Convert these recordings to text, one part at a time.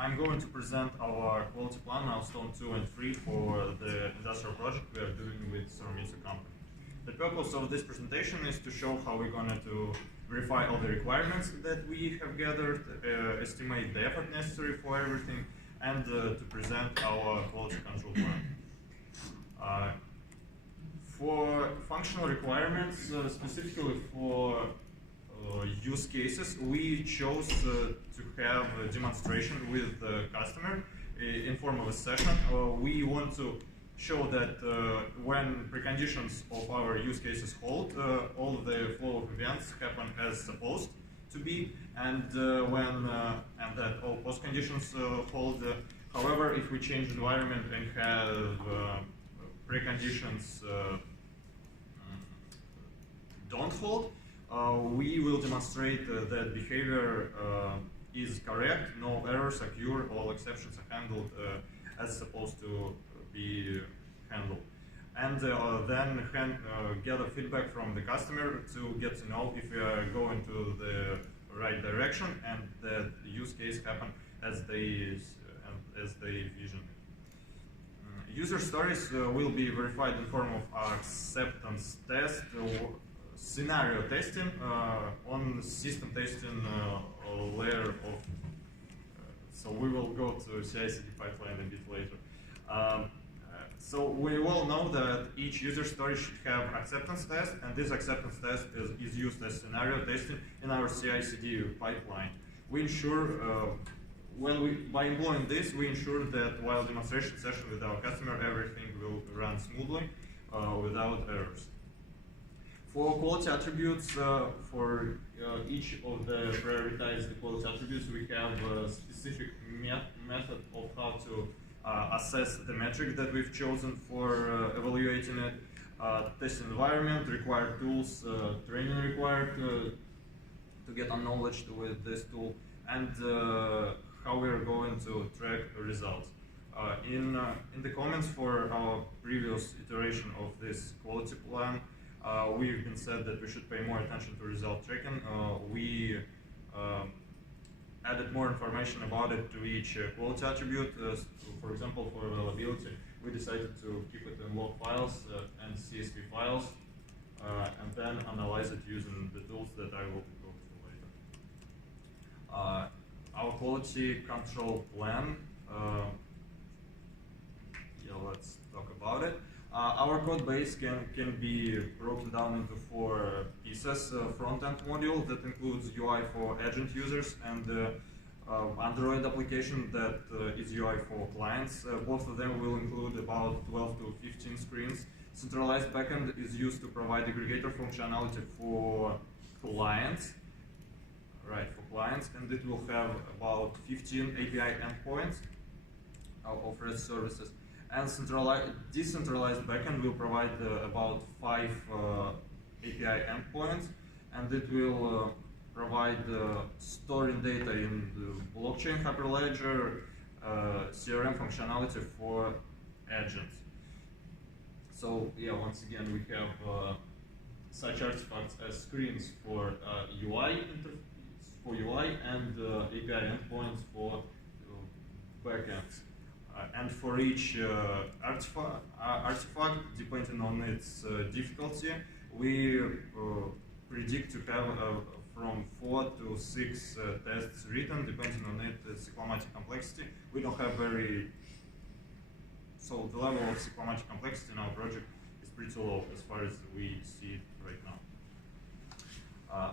I'm going to present our quality plan, milestone 2 and 3 for the industrial project we are doing with Soramitsu company. The purpose of this presentation is to show how we're going to verify all the requirements that we have gathered, estimate the effort necessary for everything, and to present our quality control plan. For functional requirements, specifically for use cases, we chose to have a demonstration with the customer in form of a session. We want to show that when preconditions of our use cases hold, all the flow of events happen as supposed to be, and and that all post conditions hold. However, if we change environment and have preconditions don't hold, we will demonstrate that behavior is correct, no errors occur, all exceptions are handled as supposed to be handled. And then gather feedback from the customer to get to know if we are going to the right direction and that the use case happen as they envision it. User stories will be verified in form of acceptance test, scenario testing on system testing layer of. So we will go to CI/CD pipeline a bit later. So we all know that each user story should have acceptance test, and this acceptance test is used as scenario testing in our CI/CD pipeline. We ensure by employing this, we ensure that while demonstration session with our customer, everything will run smoothly without errors. For quality attributes, for each of the prioritized quality attributes, we have a specific method of how to assess the metric that we've chosen for evaluating it. Test environment, required tools, training required to get acknowledged with this tool, and how we're going to track results. In the comments for our previous iteration of this quality plan, we've been said that we should pay more attention to result tracking. We added more information about it to each quality attribute. For example, for availability, we decided to keep it in log files and CSV files, and then analyze it using the tools that I will go through later. Our quality control plan, let's talk about it. Our code base can be broken down into 4 pieces. Front-end module that includes UI for agent users, and Android application that is UI for clients. Both of them will include about 12 to 15 screens. Centralized backend is used to provide aggregator functionality for clients. And it will have about 15 API endpoints of REST services. And decentralized backend will provide about 5 API endpoints, and it will provide storing data in the blockchain, Hyperledger, CRM functionality for agents. So once again, we have such artifacts as screens for UI and API endpoints for backends. And for each artifact, depending on its difficulty, we predict to have from 4 to 6 tests written, depending on its cyclomatic complexity. We don't have so the level of cyclomatic complexity in our project is pretty low as far as we see it right now.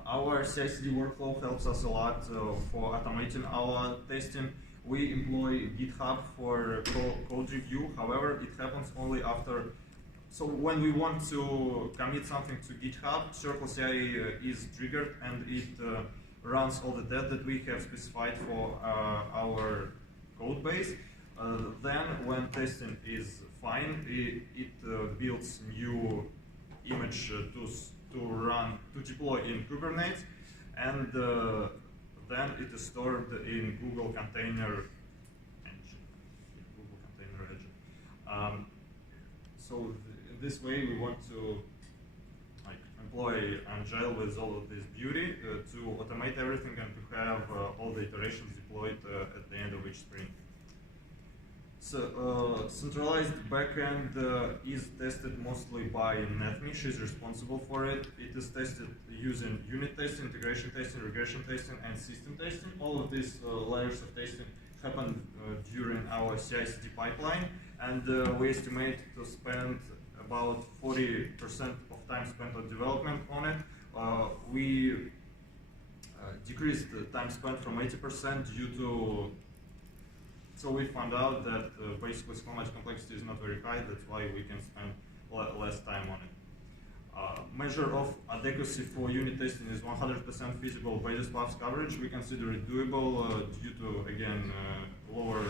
Our CI/CD workflow helps us a lot for automating our testing. We employ GitHub for code review. However, it happens only after. So when we want to commit something to GitHub, Circle CI is triggered, and it runs all the tests that we have specified for our code base. Then, when testing is fine, it builds new image to deploy in Kubernetes, and then it is stored in Google Container Engine. So this way we want to employ Agile with all of this beauty to automate everything and to have all the iterations deployed at the end of each each sprint. So centralized backend is tested mostly by NetMesh, is responsible for it. It is tested using unit testing, integration testing, regression testing, and system testing. All of these layers of testing happen during our CI/CD pipeline, and we estimate to spend about 40% of time spent on development on it. We decreased the time spent from 80% due to. So we found out that basically so much complexity is not very high. That's why we can spend less time on it. Measure of adequacy for unit testing is 100% feasible basis paths coverage. We consider it doable due to, again, lower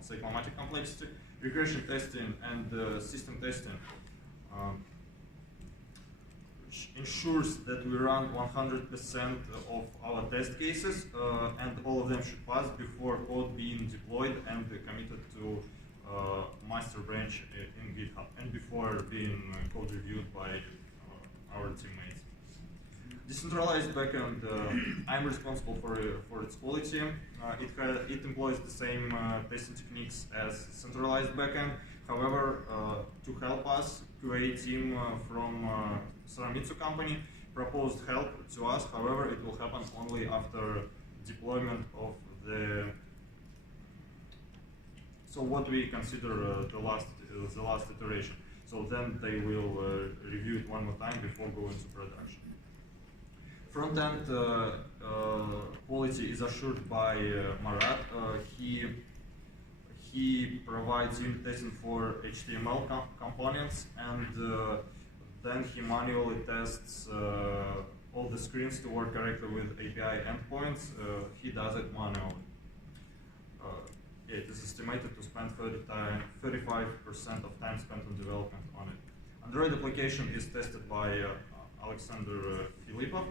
cyclomatic complexity. Regression testing and system testing ensures that we run 100% of our test cases, and all of them should pass before code being deployed and committed to master branch in GitHub, and before being code reviewed by our teammates. Decentralized backend, I'm responsible for its quality. It employs the same testing techniques as centralized backend. However, to help us, QA team from Soramitsu company proposed help to us. However, it will happen only after deployment of the. So what we consider the last iteration. So then they will review it one more time before going to production. Front-end quality is assured by Marat. He provides unit testing for HTML components, and then he manually tests all the screens to work correctly with API endpoints. He does it manually. It is estimated to spend 35% of time spent on development on it. Android application is tested by Alexander Filipov.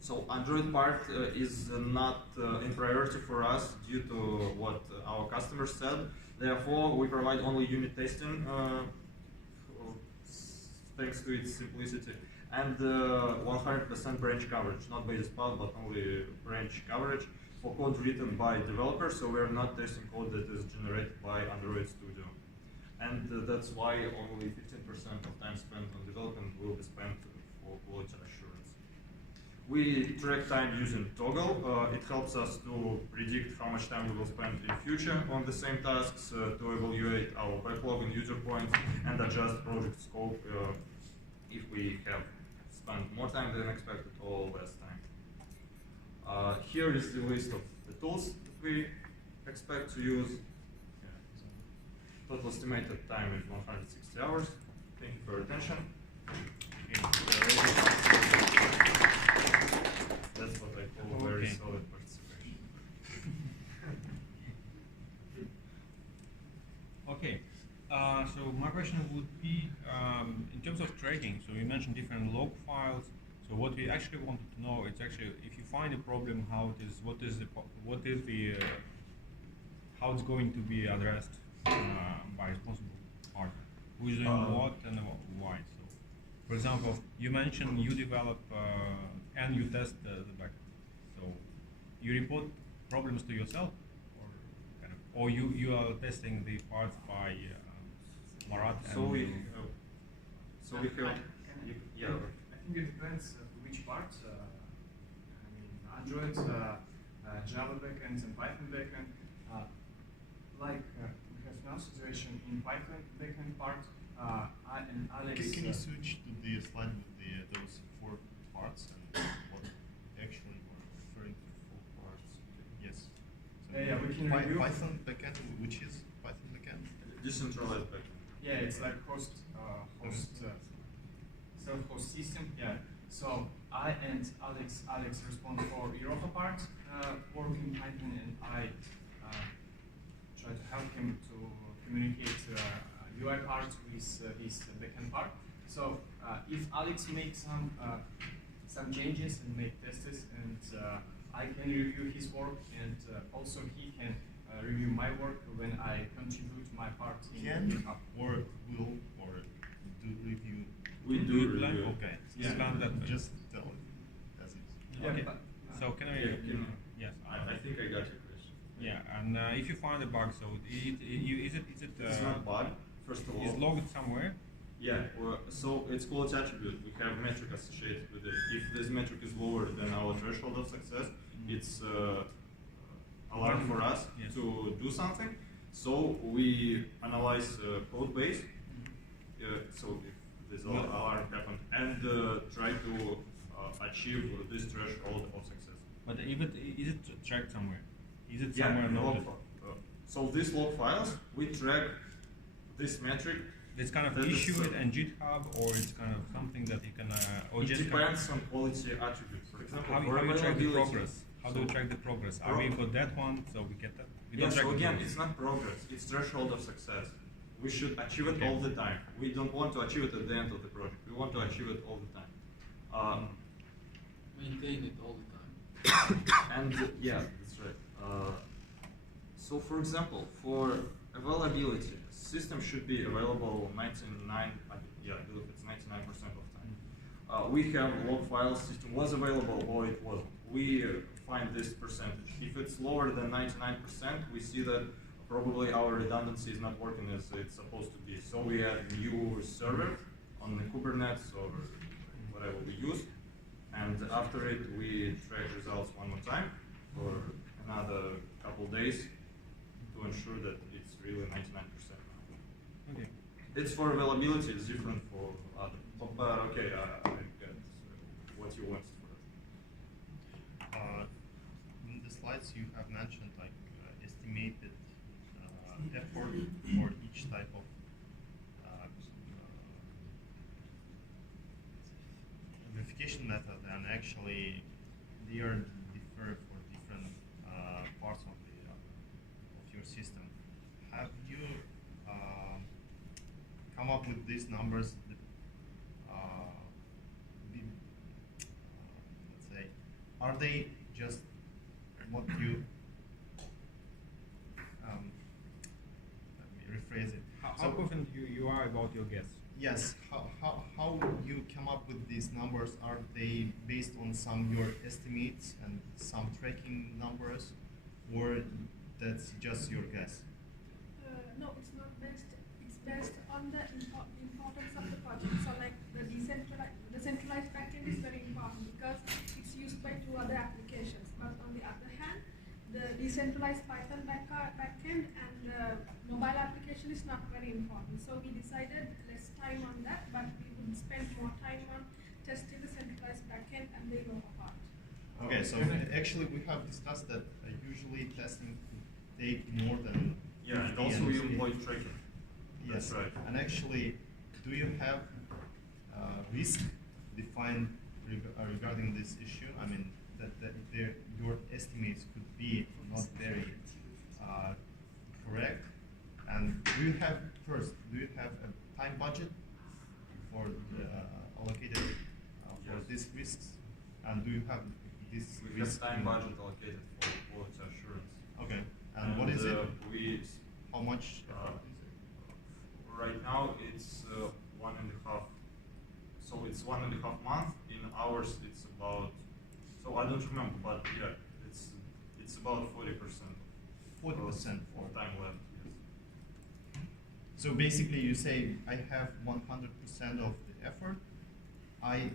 So Android part is not in priority for us due to what our customers said. Therefore, we provide only unit testing thanks to its simplicity, and 100% branch coverage, not basis path, but only branch coverage for code written by developers. So we are not testing code that is generated by Android Studio, and that's why only 15% of time spent on development will be spent for quality assurance. We track time using Toggle. It helps us to predict how much time we will spend in future on the same tasks, to evaluate our backlog and user points, and adjust project scope if we have spent more time than expected or less time. Here is the list of the tools that we expect to use. Total estimated time is 160 hours. Thank you for your attention. That's what I call very solid participation. Okay. So my question would be, in terms of tracking, so you mentioned different log files. So what we actually wanted to know is actually if you find a problem, how it is, how it's going to be addressed by responsible party, who is doing what and why. So, for example, you mentioned you develop and you test the backend. So you report problems to yourself, or you are testing the parts by Marat. I think it depends which part. I mean, Android, Java backend, and Python backend. Like we have now situation in Python backend part. I and Alex. Can you switch to the slide with those 4 parts and what actually we're referring to 4 parts? Yes. So Yeah, we can review Python backend, which is Python backend. Decentralized backend. Yeah, it's like self-host system. Yeah. So I and Alex respond for Iroha part, work in Python, and I try to help him to communicate UI part with this backend part. So if Alex makes some changes and make tests, and I can review his work, and also he can review my work when I contribute my part in GitHub. Or will or do review. We do review. Okay. Yeah. Just tell it as is. Yeah, Okay. but, So can I? Yeah, Yes. And if you find a bug, so is it It's not bug, first of all. is logged somewhere? Yeah, so it's quality attribute. We have metric associated with it. If this metric is lower than our threshold of success, it's alarm for us Yes. to do something. So we analyze code base. So if this alarm happened, and try to achieve this threshold of success. But if it is it tracked somewhere? Is it Yeah, somewhere log noted? so these log files, we track this metric. It's kind of That is, issued and GitHub, or it's kind of something that you can or It just depends on quality attribute. For example, how for you track the availability. progress. How do you track the progress? Are we for that one, so we get that? We Yeah, don't track so the again, progress. it's not progress, it's threshold of success. We should achieve it Okay. all the time. We don't want to achieve it at the end of the project. We want to achieve it all the time. Maintain it all the time. And yeah, that's right. So for example, for availability, system should be available 99, yeah, I believe it's 99% of time. We have log file system was available or it wasn't. We find this percentage. If it's lower than 99%, we see that probably our redundancy is not working as it's supposed to be. So we add new server on the Kubernetes or whatever we use. And after it, we track results one more time for another couple days to ensure that it's really 99%. Okay. It's for availability, it's different for other. But okay, I get what you want for it. In the slides you have mentioned like estimated effort for each type of verification method, and actually they are differ for different parts of the of your system. Have you come up with these numbers? That, let's say, are they just what you? Let me rephrase it. How confident you are about your guess? Yes, how you come up with these numbers? Are they based on some your estimates and some tracking numbers, or that's just your guess? No, it's not based. It's based on the importance of the project. So, like the decentralized backend is very important because it's used by two other applications. But on the other hand, the decentralized Python backend and the mobile application is not very important. So we decided less time on that, but we would spend more time on testing the centralized backend and the lower part. Okay, so actually we have discussed that usually testing could take more than Yeah, and 50 also we and- employ tracking. Yes, That's right. And actually, do you have risk defined regarding this issue? I mean, that your estimates could be not very correct. And do you have a time budget for the allocated for Yes. these risks? And do you have this We have risk time in- budget allocated for quality assurance. Okay. And what is it? We How much? right now it's 1.5. So it's 1.5 month. In hours it's about. So I don't remember, but yeah, it's about 40%. 40% of time left. Yes. So basically, you say I have 100% of the effort. I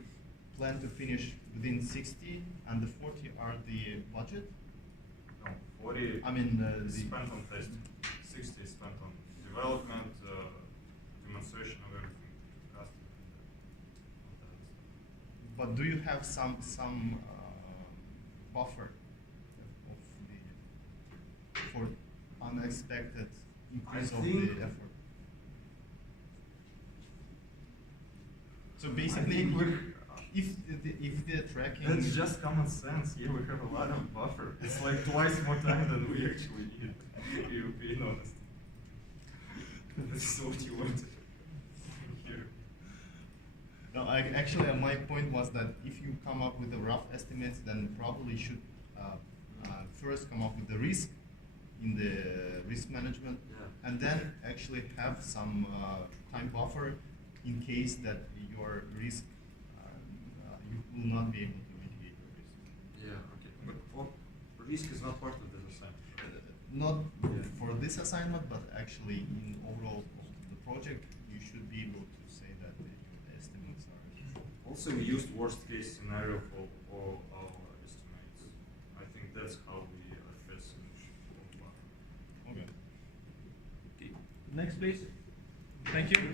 plan to finish within 60, and the 40 are the budget. No, 40. I mean, is spent on testing. 60 is spent on development, demonstration of everything, testing, and all that stuff. but do you have some buffer of the for unexpected increase I of think- the effort? So I basically, think if the tracking That's just common sense. Here we have a lot of buffer. It's like twice more time than we actually need. You're being honest. This is what you want here. No, actually, my point was that if you come up with the rough estimates, then probably should first come up with the risk in the risk management, Yeah. and then actually have some time buffer in case that your risk you will not be able to mitigate your risk. Yeah. Okay. But risk is not part of the design. not for this assignment, but actually in overall of the project, you should be able to say that the estimates are. Also, we used worst case scenario for all our estimates. I think that's how we address it. Okay. Okay. Next, please. Thank you.